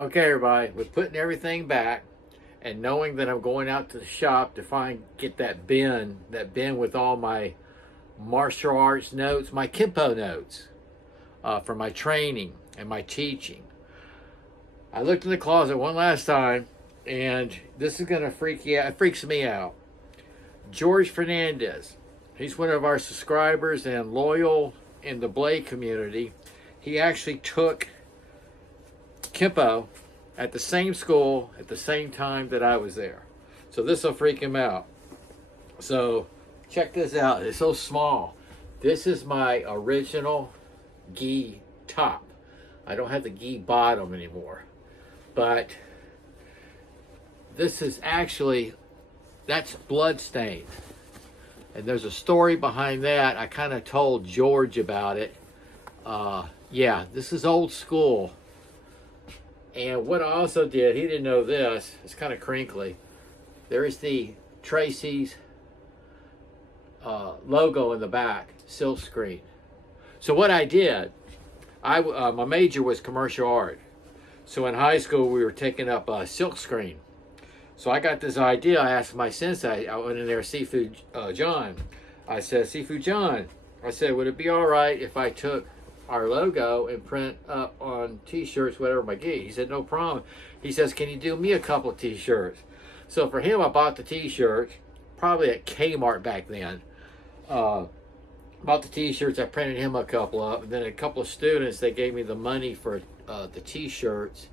Okay, everybody, with putting everything back and knowing that I'm going out to the shop to get that bin with all my martial arts notes, my Kenpo notes for my training and my teaching. I looked in the closet one last time, and this is gonna freak you out. It freaks me out. George Fernandez, he's one of our subscribers and loyal in the Blade community. He actually took Kenpo at the same school at the same time that I was there. So this will freak him out. So check this out. It's so small. This is my original gi top. I don't have the gi bottom anymore. But this is actually, that's blood stained. And there's a story behind that. I kind of told George about it. Yeah, this is old school. And what I also did, he didn't know this, it's kind of crinkly. There is the Tracy's logo in the back, silk screen. So what I did, my major was commercial art. So in high school, we were taking up a silk screen. So I got this idea. I asked my sensei, I went in there, Seafood John. I said, Seafood John, I said, would it be all right if I took our logo and print up on t-shirts, whatever my gi? He said, no problem. He says, can you do me a couple of t-shirts? So for him, I bought the t-shirts, probably at Kmart back then. Bought the t-shirts, I printed him a couple up, and then a couple of students, they gave me the money for the t-shirts,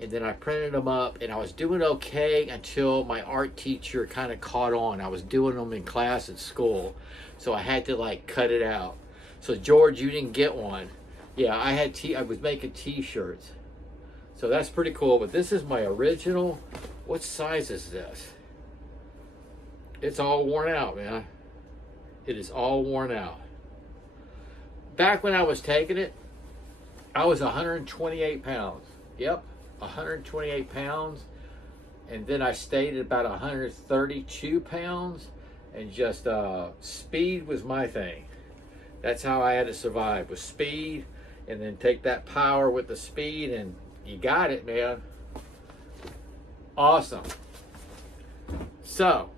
and then I printed them up, and I was doing okay until my art teacher kind of caught on. I was doing them in class at school, so I had to like cut it out. So George, you didn't get one. Yeah, I was making t-shirts. So that's pretty cool, but this is my original. What size is this? It's all worn out, man. It is all worn out. Back when I was taking it, I was 128 pounds. Yep, 128 pounds. And then I stayed at about 132 pounds. And just speed was my thing. That's how I had to survive, with speed, and then take that power with the speed, and you got it, man. Awesome. So,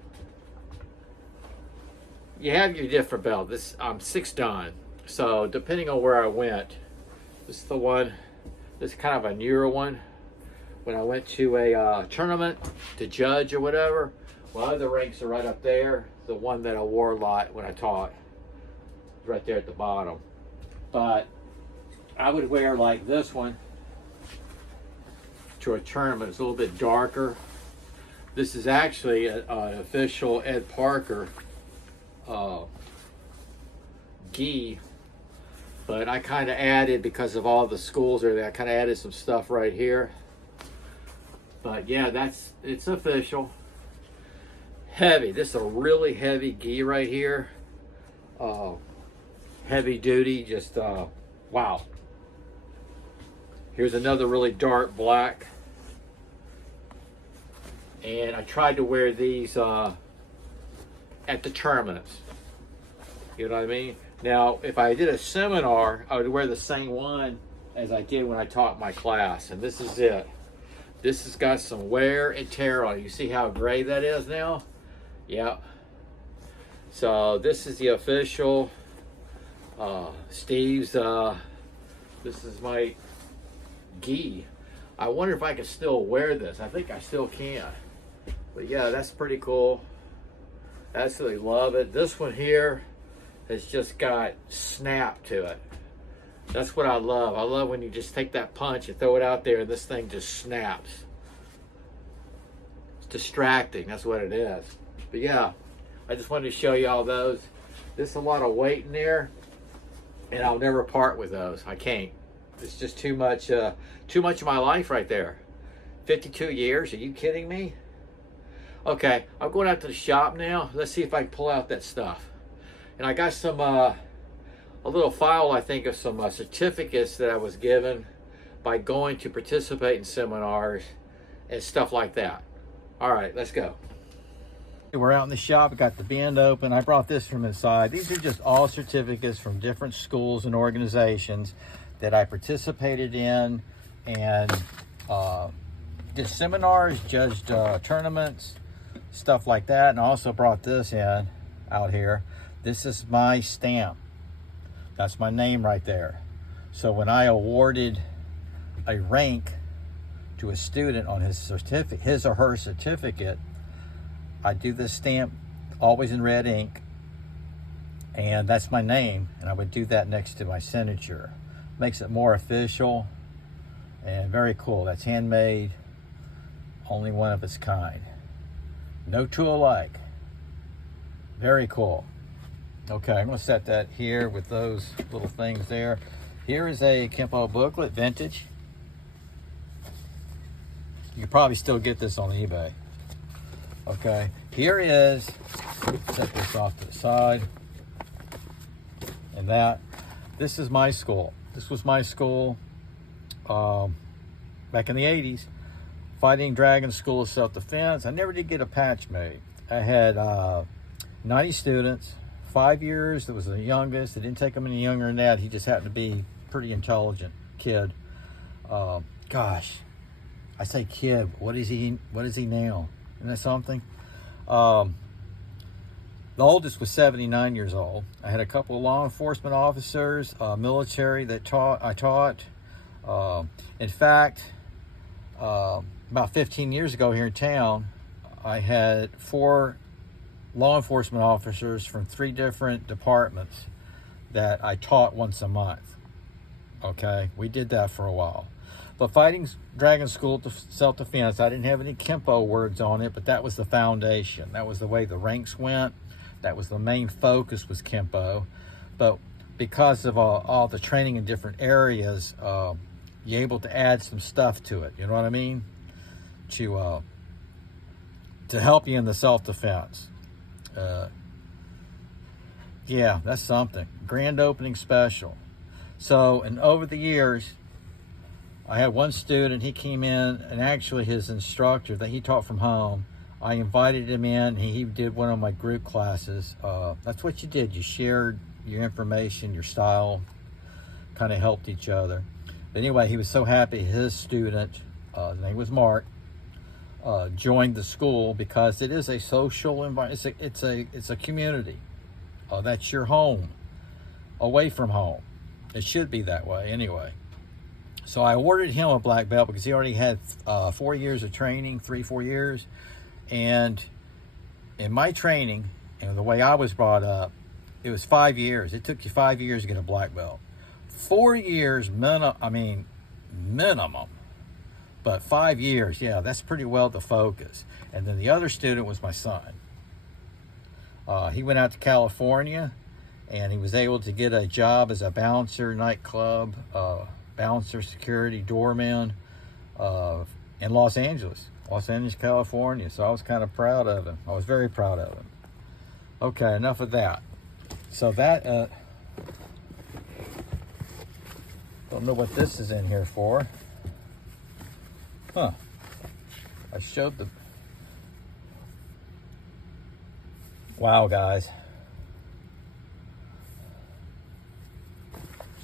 you have your different belt. I'm 6 Dan. So, depending on where I went, this is the one, this is kind of a newer one. When I went to a tournament to judge or whatever, well, other ranks are right up there. The one that I wore a lot when I taught, right there at the bottom. But I would wear like this one to a tournament. It's a little bit darker. This is actually an official Ed Parker gi, but I kind of added, because of all the schools there, I kind of added some stuff right here. But yeah, it's official. Heavy. This is a really heavy gi right here. Heavy duty, just wow. Here's another really dark black, and I tried to wear these at the tournaments, you know what I mean? Now if I did a seminar, I would wear the same one as I did when I taught my class. And this is it. This has got some wear and tear on it. You see how gray that is now? Yeah. So this is the official Steve's, this is my gi. I wonder if I can still wear this. I think I still can. But yeah, that's pretty cool. Absolutely love it. This one here has just got snap to it. That's what I love. I love when you just take that punch and throw it out there and this thing just snaps. It's distracting, that's what it is. But yeah, I just wanted to show you all those. There's a lot of weight in there, and I'll never part with those. I can't. It's just too much of my life right there. 52 years, are you kidding me? Okay, I'm going out to the shop now. Let's see if I can pull out that stuff. And I got some, a little file, I think, of some certificates that I was given by going to participate in seminars and stuff like that. All right, let's go. We're out in the shop. I got the bin open. I brought this from inside. These are just all certificates from different schools and organizations that I participated in and Did seminars, judged tournaments, stuff like that, and I also brought this in out here. This is my stamp. That's my name right there. So when I awarded a rank to a student on his certificate, his or her certificate, I do this stamp, always in red ink, and that's my name, and I would do that next to my signature. Makes it more official and very cool. That's handmade, only one of its kind. No two alike. Very cool. Okay, I'm going to set that here with those little things there. Here is a Kenpo booklet, vintage. You can probably still get this on eBay. Okay, here is, set this off to the side. And that, this is my school. This was my school back in the 80s. Fighting Dragon School of Self-Defense. I never did get a patch made. I had 90 students, 5 years. That was the youngest. It didn't take him any younger than that. He just happened to be a pretty intelligent kid. Gosh, I say kid. What is he now? Isn't that something? The oldest was 79 years old. I had a couple of law enforcement officers, military that I taught. In fact, about 15 years ago here in town, I had 4 law enforcement officers from 3 different departments that I taught once a month. Okay, we did that for a while. But Fighting Dragon School of Self-Defense, I didn't have any Kenpo words on it, but that was the foundation. That was the way the ranks went. That was the main focus, was Kenpo. But because of all the training in different areas, you're able to add some stuff to it. You know what I mean? To help you in the self-defense. Yeah, that's something. Grand opening special. So, and over the years, I had one student, he came in, and actually his instructor that he taught from home, I invited him in, he did one of my group classes. That's what you did. You shared your information, your style, kind of helped each other. But anyway, he was so happy his student, his name was Mark, joined the school because it is a social environment. It's a community. That's your home, away from home. It should be that way anyway. So I awarded him a black belt because he already had 4 years of training, 3-4 years. And in my training, and the way I was brought up, it was 5 years. It took you 5 years to get a black belt. 4 years minimum. But 5 years, yeah, that's pretty well the focus. And then the other student was my son. He went out to California, and he was able to get a job as a bouncer, nightclub, bouncer, security, doorman in Los Angeles, California. So I was kind of proud of him. I was very proud of him. Okay, enough of that. So that, don't know what this is in here for. Huh. I showed the... Wow, guys.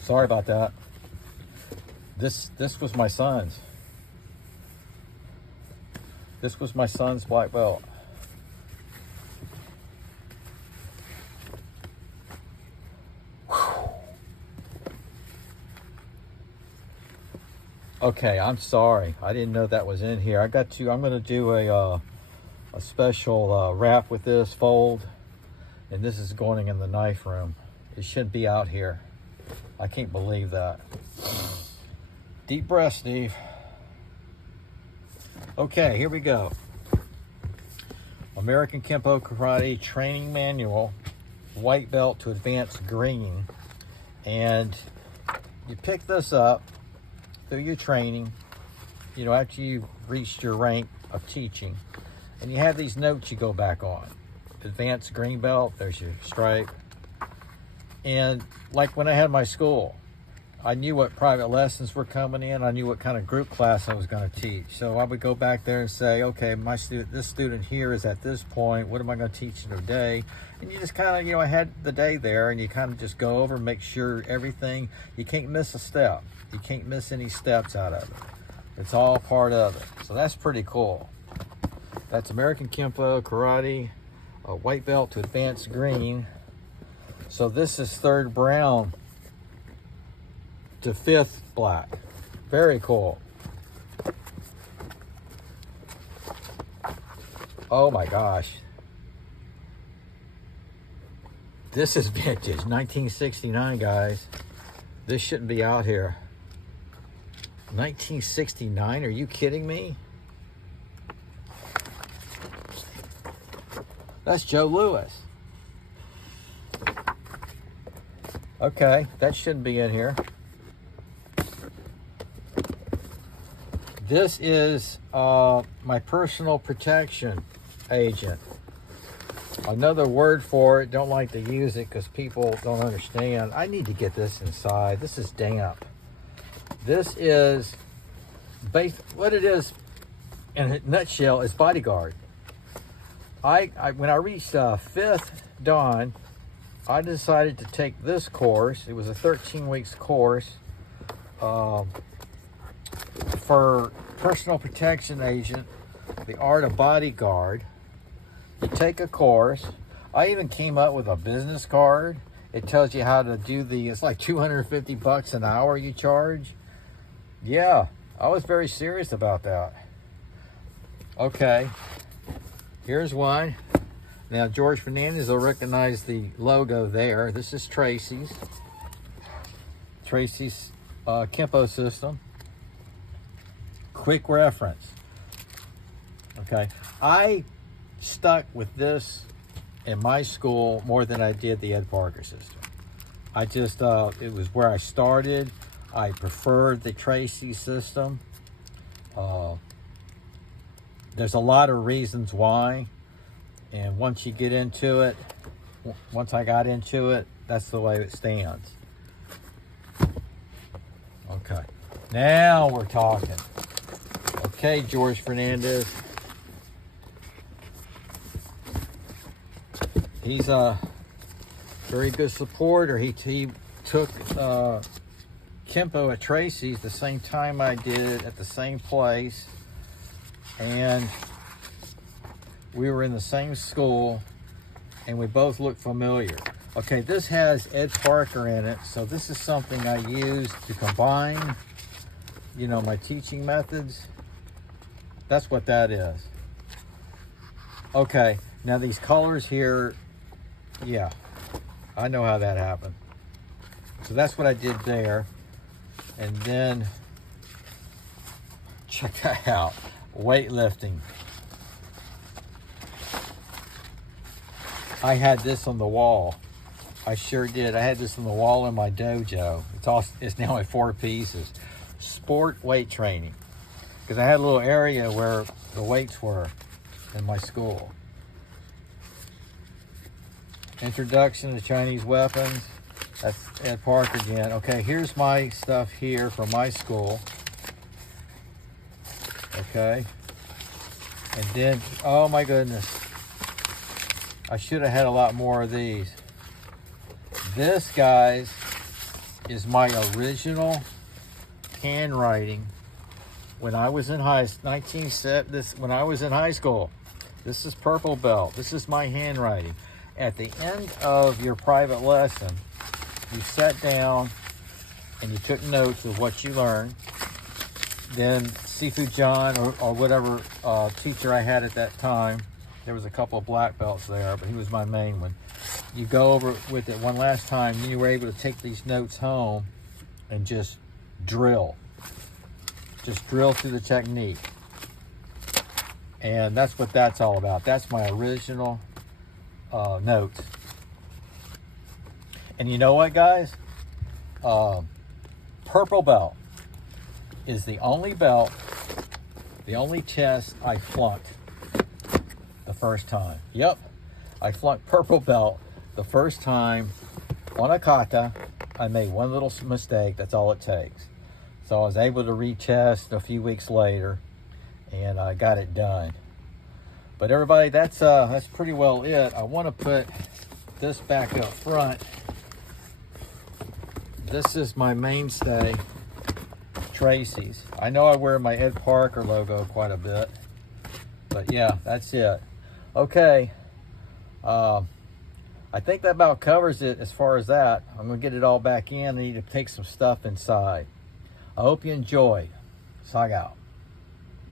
Sorry about that. This was my son's. This was my son's black belt. Okay, I'm sorry. I didn't know that was in here. I'm going to do a special wrap with this fold, and this is going in the knife room. It shouldn't be out here. I can't believe that. Deep breath, Steve. Okay, here we go. American Kenpo Karate Training Manual, white belt to advanced green. And you pick this up through your training, you know, after you've reached your rank of teaching. And you have these notes you go back on. Advanced green belt, there's your stripe. And like when I had my school, I knew what private lessons were coming in. I knew what kind of group class I was going to teach. So I would go back there and say, okay, this student here is at this point. What am I going to teach in a day? And you just kind of, you know, I had the day there, and you kind of just go over and make sure everything, you can't miss a step. You can't miss any steps out of it. It's all part of it. So that's pretty cool. That's American Kenpo Karate, a white belt to advanced green. So this is 3rd brown to 5th black. Very cool. Oh my gosh. This is vintage, 1969, guys. This shouldn't be out here. 1969, are you kidding me? That's Joe Louis. Okay, that shouldn't be in here. This is my personal protection agent. Another word for it, don't like to use it because people don't understand. I need to get this inside. This is damp. This is what it is in a nutshell is bodyguard. When I reached 5th Dan, I decided to take this course. It was a 13 weeks course for personal protection agent, the art of bodyguard. You take a course. I even came up with a business card. It tells you how to do it's like $250 an hour you charge. Yeah, I was very serious about that. Okay, here's one. Now, George Fernandez will recognize the logo there. This is Tracy's Kenpo system. Quick reference. Okay, I stuck with this in my school more than I did the Ed Parker system. I just, it was where I started. I preferred the Tracy system. There's a lot of reasons why. And once you get into it, once I got into it, that's the way it stands. Okay, now we're talking. Okay, George Fernandez. He's a very good supporter. He took Kenpo at Tracy's the same time I did at the same place. And we were in the same school and we both look familiar. Okay, this has Ed Parker in it. So this is something I use to combine, my teaching methods. That's what that is. Okay, now these colors here, yeah, I know how that happened. So that's what I did there. And then, check that out, weightlifting. I had this on the wall. I sure did. I had this on the wall in my dojo. It's now at 4 pieces. Sport weight training. Because I had a little area where the weights were in my school. Introduction to Chinese weapons. That's Ed Parker again. Okay, here's my stuff here from my school. Okay. And then, oh my goodness. I should have had a lot more of these. This, guys, is my original handwriting when I was in when I was in high school. This is purple belt. This is my handwriting. At the end of your private lesson, you sat down and you took notes of what you learned. Then Sifu John or whatever teacher I had at that time, there was a couple of black belts there, but he was my main one. You go over with it one last time, and you were able to take these notes home and just drill. Just drill through the technique. And that's what that's all about. That's my original notes. And you know what, guys? Purple belt is the only belt, the only test I flunked the first time. Yep, I flunked purple belt the first time on a kata. I made one little mistake. That's all it takes. So I was able to retest a few weeks later, and I got it done. But everybody, that's pretty well it. I want to put this back up front. This is my mainstay, Tracy's. I know I wear my Ed Parker logo quite a bit, but yeah, that's it. Okay, I think that about covers it as far as that. I'm gonna get it all back in. I need to take some stuff inside. I hope you enjoy. Sog out.